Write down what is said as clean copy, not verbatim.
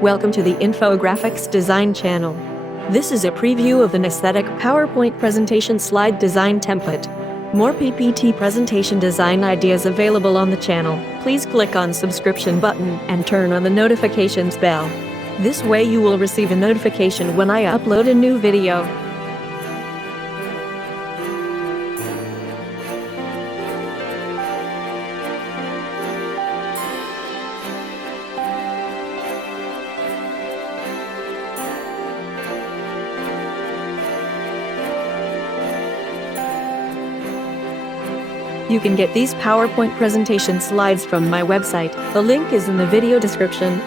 Welcome to the Infographics Design channel. This is a preview of an aesthetic PowerPoint presentation slide design template. More PPT presentation design ideas available on the channel. Please click on subscription button and turn on the notifications bell. This way you will receive a notification when I upload a new video. You can get these PowerPoint presentation slides from my website. The link is in the video description.